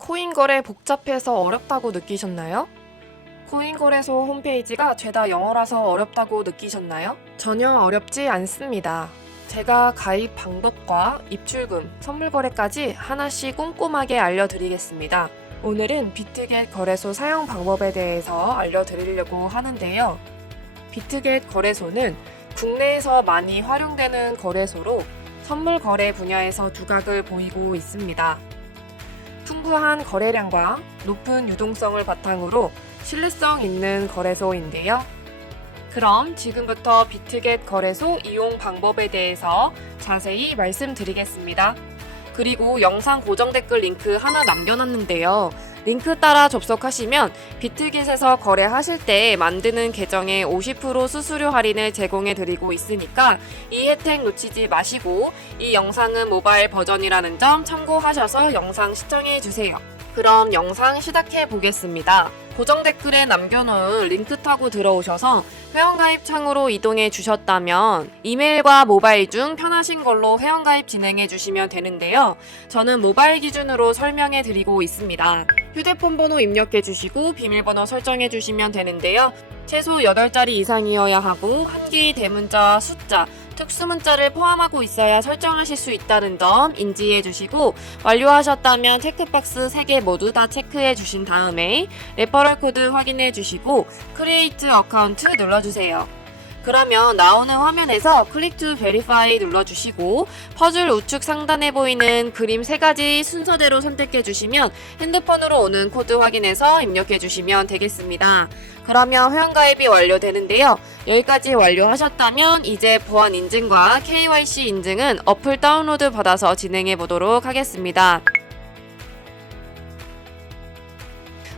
코인 거래 복잡해서 어렵다고 느끼셨나요? 코인 거래소 홈페이지가 죄다 영어라서 어렵다고 느끼셨나요? 전혀 어렵지 않습니다. 제가 가입 방법과 입출금, 선물 거래까지 하나씩 꼼꼼하게 알려드리겠습니다. 오늘은 비트겟 거래소 사용 방법에 대해서 알려드리려고 하는데요. 비트겟 거래소는 국내에서 많이 활용되는 거래소로 선물 거래 분야에서 두각을 보이고 있습니다. 풍부한 거래량과 높은 유동성을 바탕으로 신뢰성 있는 거래소인데요. 그럼 지금부터 비트겟 거래소 이용 방법에 대해서 자세히 말씀드리겠습니다. 그리고 영상 고정 댓글 링크 하나 남겨놨는데요. 링크 따라 접속하시면 비트겟에서 거래하실 때 만드는 계정에 50% 수수료 할인을 제공해 드리고 있으니까 이 혜택 놓치지 마시고 이 영상은 모바일 버전이라는 점 참고하셔서 영상 시청해 주세요. 그럼 영상 시작해 보겠습니다. 고정 댓글에 남겨놓은 링크 타고 들어오셔서 회원가입 창으로 이동해 주셨다면 이메일과 모바일 중 편하신 걸로 회원가입 진행해 주시면 되는데요. 저는 모바일 기준으로 설명해 드리고 있습니다. 휴대폰 번호 입력해 주시고 비밀번호 설정해 주시면 되는데요. 최소 8자리 이상이어야 하고 한기 대문자 숫자 특수문자를 포함하고 있어야 설정하실 수 있다는 점 인지해 주시고 완료하셨다면 체크박스 3개 모두 다 체크해 주신 다음에 레퍼럴 코드 확인해 주시고 크리에이트 어카운트 눌러주세요. 그러면 나오는 화면에서 클릭 투 베리파이 눌러주시고 퍼즐 우측 상단에 보이는 그림 세 가지 순서대로 선택해 주시면 핸드폰으로 오는 코드 확인해서 입력해 주시면 되겠습니다. 그러면 회원가입이 완료되는데요. 여기까지 완료하셨다면 이제 보안 인증과 KYC 인증은 어플 다운로드 받아서 진행해 보도록 하겠습니다.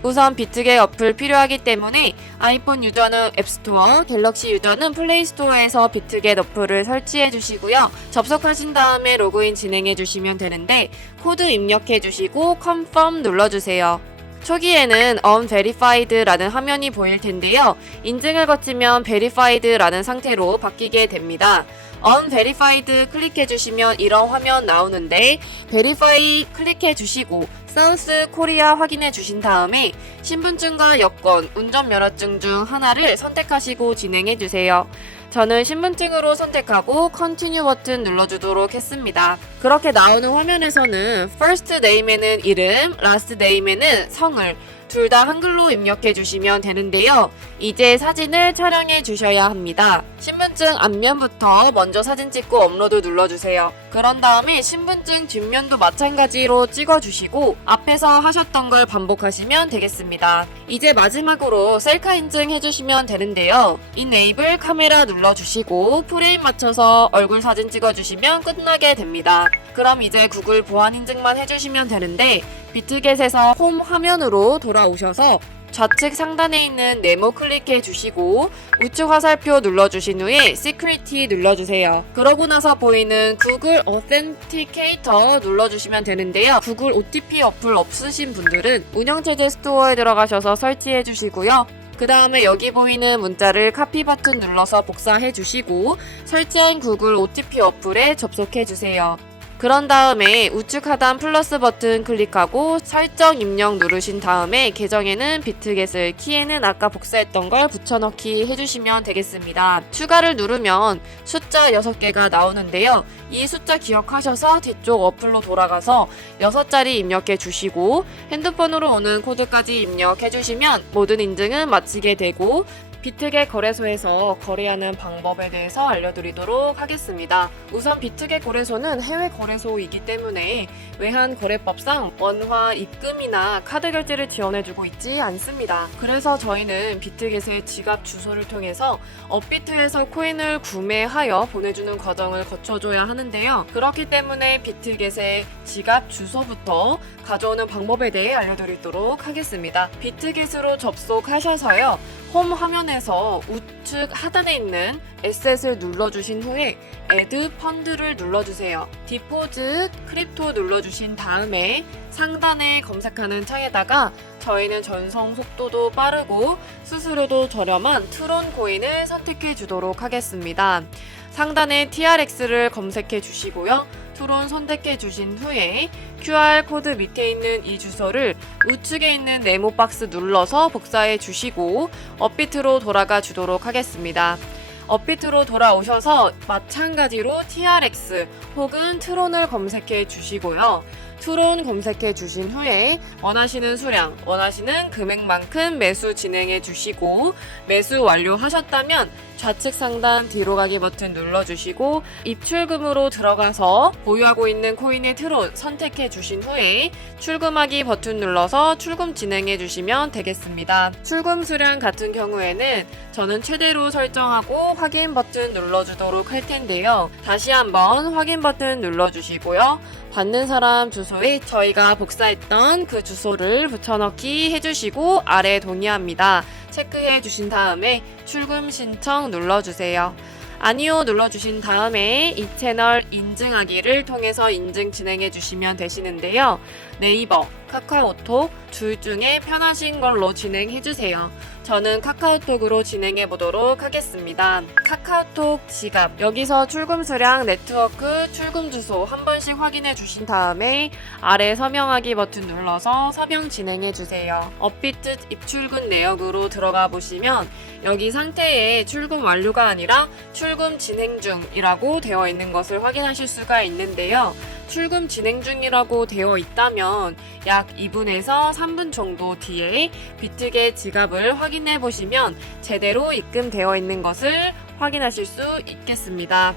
우선 비트겟 어플 필요하기 때문에 아이폰 유저는 앱스토어, 갤럭시 유저는 플레이스토어에서 비트겟 어플을 설치해 주시고요. 접속하신 다음에 로그인 진행해 주시면 되는데 코드 입력해 주시고 confirm 눌러 주세요. 초기에는 unverified라는 화면이 보일 텐데요. 인증을 거치면 verified라는 상태로 바뀌게 됩니다. Unverified 클릭해 주시면 이런 화면 나오는데 verify 클릭해 주시고 사우스 코리아 확인해 주신 다음에 신분증과 여권, 운전면허증 중 하나를 선택하시고 진행해 주세요. 저는 신분증으로 선택하고 컨티뉴 버튼 눌러주도록 했습니다. 그렇게 나오는 화면에서는 first name에는 이름, last name에는 성을 둘 다 한글로 입력해 주시면 되는데요. 이제 사진을 촬영해 주셔야 합니다. 신분증 앞면부터 먼저 사진 찍고 업로드 눌러주세요. 그런 다음에 신분증 뒷면도 마찬가지로 찍어주시고 앞에서 하셨던 걸 반복하시면 되겠습니다. 이제 마지막으로 셀카 인증 해주시면 되는데요. 인에이블 카메라 눌러주시고 프레임 맞춰서 얼굴 사진 찍어주시면 끝나게 됩니다. 그럼 이제 구글 보안 인증만 해주시면 되는데 비트겟에서 홈 화면으로 돌아오셔서 좌측 상단에 있는 네모 클릭해 주시고 우측 화살표 눌러주신 후에 Security 눌러주세요. 그러고 나서 보이는 구글 Authenticator 눌러주시면 되는데요. 구글 OTP 어플 없으신 분들은 운영체제 스토어에 들어가셔서 설치해 주시고요. 그 다음에 여기 보이는 문자를 카피 버튼 눌러서 복사해 주시고 설치한 구글 OTP 어플에 접속해 주세요. 그런 다음에 우측 하단 플러스 버튼 클릭하고 설정 입력 누르신 다음에 계정에는 비트겟을 키에는 아까 복사했던 걸 붙여넣기 해주시면 되겠습니다. 추가를 누르면 숫자 6개가 나오는데요. 이 숫자 기억하셔서 뒤쪽 어플로 돌아가서 6자리 입력해 주시고 핸드폰으로 오는 코드까지 입력해 주시면 모든 인증은 마치게 되고 비트겟 거래소에서 거래하는 방법에 대해서 알려드리도록 하겠습니다. 우선 비트겟 거래소는 해외 거래소이기 때문에 외환 거래법상 원화 입금이나 카드 결제를 지원해주고 있지 않습니다. 그래서 저희는 비트겟의 지갑 주소를 통해서 업비트에서 코인을 구매하여 보내주는 과정을 거쳐줘야 하는데요. 그렇기 때문에 비트겟의 지갑 주소부터 가져오는 방법에 대해 알려드리도록 하겠습니다. 비트겟으로 접속하셔서요. 홈 화면에 서 우측 하단에 있는 에셋을 눌러주신 후에 Add 펀드를 눌러주세요. 디포즈 크립토 눌러주신 다음에 상단에 검색하는 창에다가 저희는 전송 속도도 빠르고 수수료도 저렴한 트론 코인을 선택해 주도록 하겠습니다. 상단에 TRX를 검색해 주시고요. 투론 선택해 주신 후에 QR코드 밑에 있는 이 주소를 우측에 있는 네모 박스 눌러서 복사해 주시고 업비트로 돌아가 주도록 하겠습니다. 업비트로 돌아오셔서 마찬가지로 TRX 혹은 트론을 검색해 주시고요. 트론 검색해 주신 후에 원하시는 수량, 원하시는 금액만큼 매수 진행해 주시고 매수 완료하셨다면 좌측 상단 뒤로 가기 버튼 눌러 주시고 입출금으로 들어가서 보유하고 있는 코인의 트론 선택해 주신 후에 출금하기 버튼 눌러서 출금 진행해 주시면 되겠습니다. 출금 수량 같은 경우에는 저는 최대로 설정하고 확인 버튼 눌러 주도록 할 텐데요. 다시 한번 확인 버튼 눌러 주시고요. 받는 사람 주소에 저희가 복사했던 그 주소를 붙여넣기 해주시고 아래 동의합니다. 체크해 주신 다음에 출금 신청 눌러주세요. 아니요 눌러주신 다음에 이 채널 인증하기를 통해서 인증 진행해 주시면 되시는데요. 네이버, 카카오톡 둘 중에 편하신 걸로 진행해 주세요. 저는 카카오톡으로 진행해 보도록 하겠습니다. 카카오톡 지갑 여기서 출금 수량 네트워크 출금 주소 한 번씩 확인해 주신 다음에 아래 서명하기 버튼 눌러서 서명 진행해 주세요. 업비트 입출금 내역으로 들어가 보시면 여기 상태에 출금 완료가 아니라 출금 진행 중이라고 되어 있는 것을 확인하실 수가 있는데요. 출금 진행 중이라고 되어 있다면 약 2분에서 3분 정도 뒤에 비트게 지갑을 확인해 보시면 제대로 입금되어 있는 것을 확인하실 수 있겠습니다.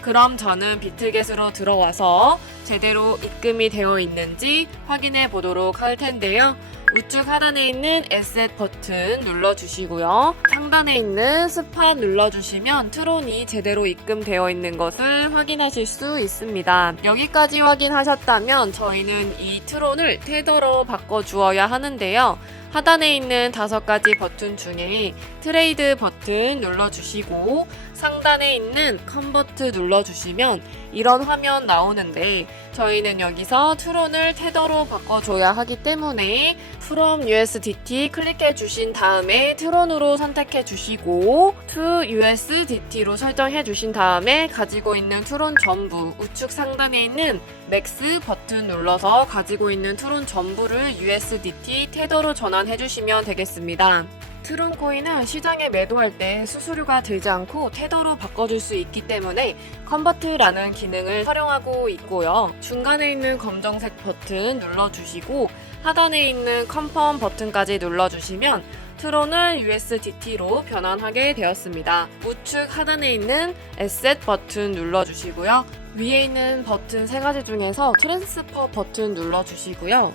그럼 저는 비트겟으로 들어와서 제대로 입금이 되어 있는지 확인해 보도록 할 텐데요. 우측 하단에 있는 에셋 버튼 눌러주시고요. 상단에 있는 스팟 눌러주시면 트론이 제대로 입금되어 있는 것을 확인하실 수 있습니다. 여기까지 확인하셨다면 저희는 이 트론을 테더로 바꿔주어야 하는데요. 하단에 있는 다섯 가지 버튼 중에 트레이드 버튼 눌러주시고 상단에 있는 컨버트 눌러주시면 이런 화면 나오는데 저희는 여기서 트론을 테더로 바꿔줘야 하기 때문에 from USDT 클릭해 주신 다음에 트론으로 선택해 주시고 to USDT로 설정해 주신 다음에 가지고 있는 트론 전부 우측 상단에 있는 맥스 버튼 눌러서 가지고 있는 트론 전부를 USDT 테더로 전환해 주시면 되겠습니다. 트론 코인은 시장에 매도할 때 수수료가 들지 않고 테더로 바꿔줄 수 있기 때문에 컨버트라는 기능을 활용하고 있고요. 중간에 있는 검정색 버튼 눌러주시고 하단에 있는 컨펌 버튼까지 눌러주시면 트론을 USDT로 변환하게 되었습니다. 우측 하단에 있는 에셋 버튼 눌러주시고요. 위에 있는 버튼 세 가지 중에서 트랜스퍼 버튼 눌러주시고요.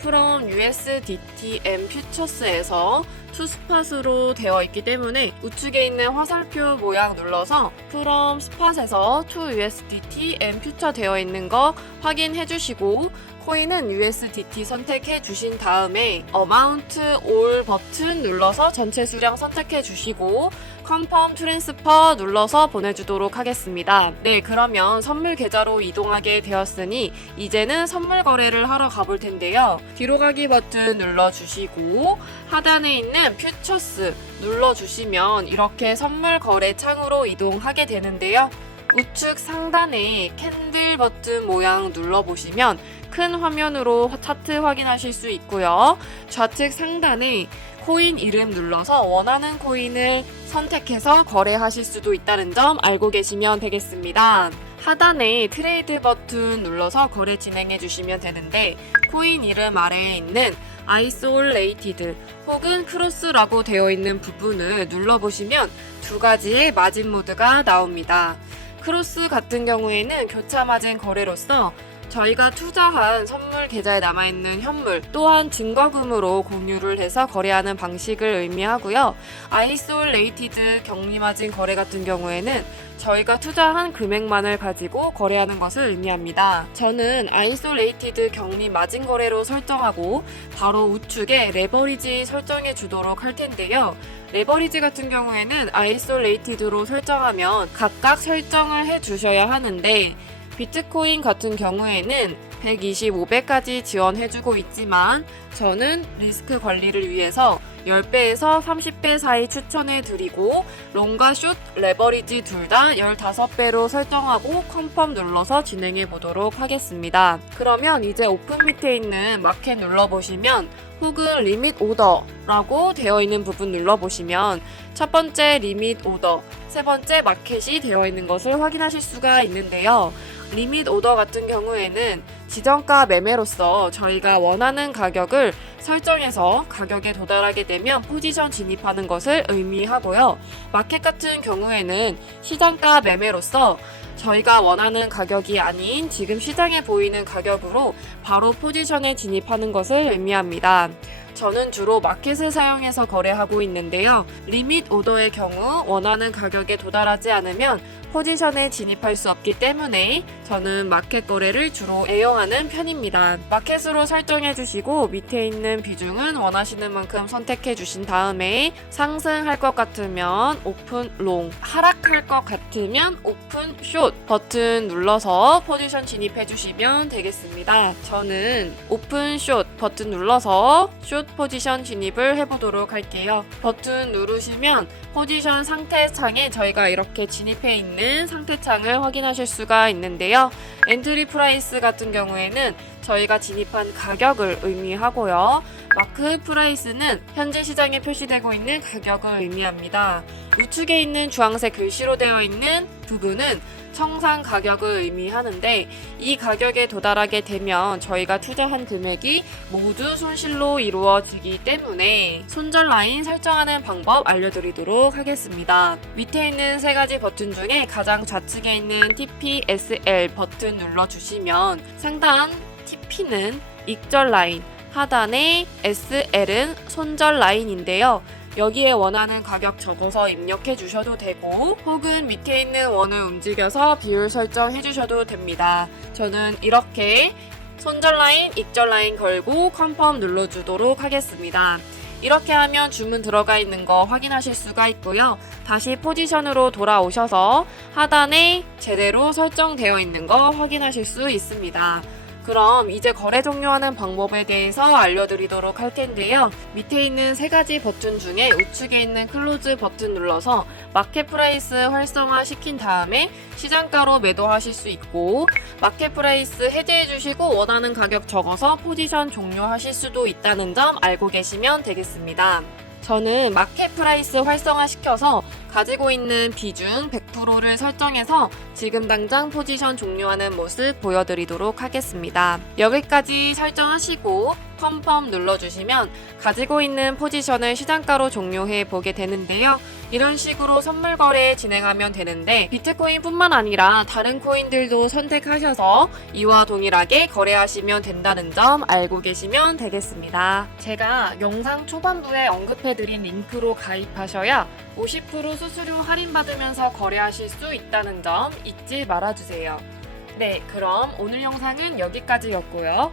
프롬 USDTM 퓨처스에서 투스팟으로 되어 있기 때문에 우측에 있는 화살표 모양 눌러서 프롬 스팟에서 투 USDT M 퓨처 되어 있는 거 확인해 주시고 코인은 USDT 선택해 주신 다음에 어마운트 올 버튼 눌러서 전체 수량 선택해 주시고 컨펌 트랜스퍼 눌러서 보내주도록 하겠습니다. 네, 그러면 선물 계좌로 이동하게 되었으니 이제는 선물 거래를 하러 가볼 텐데요. 뒤로 가기 버튼 눌러 주시고 하단에 있는 퓨처스 눌러주시면 이렇게 선물 거래 창으로 이동하게 되는데요. 우측 상단에 캔들 버튼 모양 눌러보시면 큰 화면으로 차트 확인하실 수 있고요. 좌측 상단에 코인 이름 눌러서 원하는 코인을 선택해서 거래하실 수도 있다는 점 알고 계시면 되겠습니다. 하단에 트레이드 버튼 눌러서 거래 진행해 주시면 되는데 코인 이름 아래에 있는 아이솔레이티드 혹은 크로스라고 되어 있는 부분을 눌러보시면 두 가지의 마진 모드가 나옵니다. 크로스 같은 경우에는 교차 마진 거래로서 저희가 투자한 선물 계좌에 남아있는 현물 또한 증거금으로 공유를 해서 거래하는 방식을 의미하고요. 아이솔 레이티드 격리마진 거래 같은 경우에는 저희가 투자한 금액만을 가지고 거래하는 것을 의미합니다. 저는 아이솔레이티드 격리 마진 거래로 설정하고 바로 우측에 레버리지 설정해 주도록 할 텐데요. 레버리지 같은 경우에는 아이솔레이티드로 설정하면 각각 설정을 해 주셔야 하는데 비트코인 같은 경우에는 125배까지 지원해주고 있지만 저는 리스크 관리를 위해서 10배에서 30배 사이 추천해 드리고 롱과 숏, 레버리지 둘 다 15배로 설정하고 컨펌 눌러서 진행해 보도록 하겠습니다. 그러면 이제 오픈 밑에 있는 마켓 눌러보시면 혹은 리밋 오더라고 되어 있는 부분 눌러보시면 첫 번째 리밋 오더, 세 번째 마켓이 되어 있는 것을 확인하실 수가 있는데요. 리밋 오더 같은 경우에는 지정가 매매로서 저희가 원하는 가격을 설정해서 가격에 도달하게 되면 포지션 진입하는 것을 의미하고요. 마켓 같은 경우에는 시장가 매매로서 저희가 원하는 가격이 아닌 지금 시장에 보이는 가격으로 바로 포지션에 진입하는 것을 의미합니다. 저는 주로 마켓을 사용해서 거래하고 있는데요. 리밋 오더의 경우 원하는 가격에 도달하지 않으면 포지션에 진입할 수 없기 때문에 저는 마켓 거래를 주로 애용하는 편입니다. 마켓으로 설정해 주시고 밑에 있는 비중은 원하시는 만큼 선택해 주신 다음에 상승할 것 같으면 오픈 롱, 하락할 것 같으면 오픈 숏 버튼 눌러서 포지션 진입해 주시면 되겠습니다. 저는 오픈 숏 버튼 눌러서 숏 포지션 진입을 해보도록 할게요. 버튼 누르시면 포지션 상태 창에 저희가 이렇게 진입해 있는 상태 창을 확인하실 수가 있는데요. 엔트리 프라이스 같은 경우에는 저희가 진입한 가격을 의미하고요. 마크 프라이스는 현재 시장에 표시되고 있는 가격을 의미합니다. 우측에 있는 주황색 글씨로 되어 있는 부분은 청산 가격을 의미하는데 이 가격에 도달하게 되면 저희가 투자한 금액이 모두 손실로 이루어지기 때문에 손절 라인 설정하는 방법 알려드리도록 하겠습니다. 밑에 있는 세 가지 버튼 중에 가장 좌측에 있는 TPSL 버튼 눌러주시면 상단 TP는 익절 라인, 하단의 SL은 손절 라인인데요. 여기에 원하는 가격 적어서 입력해 주셔도 되고 혹은 밑에 있는 원을 움직여서 비율 설정해 주셔도 됩니다. 저는 이렇게 손절 라인, 익절 라인 걸고 컨펌 눌러 주도록 하겠습니다. 이렇게 하면 주문 들어가 있는 거 확인하실 수가 있고요. 다시 포지션으로 돌아오셔서 하단에 제대로 설정되어 있는 거 확인하실 수 있습니다. 그럼 이제 거래 종료하는 방법에 대해서 알려드리도록 할 텐데요. 밑에 있는 세 가지 버튼 중에 우측에 있는 클로즈 버튼 눌러서 마켓 프라이스 활성화 시킨 다음에 시장가로 매도하실 수 있고 마켓 프라이스 해제해 주시고 원하는 가격 적어서 포지션 종료하실 수도 있다는 점 알고 계시면 되겠습니다. 저는 마켓 프라이스 활성화 시켜서 가지고 있는 비중 100%를 설정해서 지금 당장 포지션 종료하는 모습 보여드리도록 하겠습니다. 여기까지 설정하시고 펌펌 눌러주시면 가지고 있는 포지션을 시장가로 종료해 보게 되는데요. 이런 식으로 선물 거래 진행하면 되는데 비트코인뿐만 아니라 다른 코인들도 선택하셔서 이와 동일하게 거래하시면 된다는 점 알고 계시면 되겠습니다. 제가 영상 초반부에 언급해드린 링크로 가입하셔야 50% 수수료 할인받으면서 거래하실 수 있다는 점 잊지 말아주세요. 네, 그럼 오늘 영상은 여기까지였고요.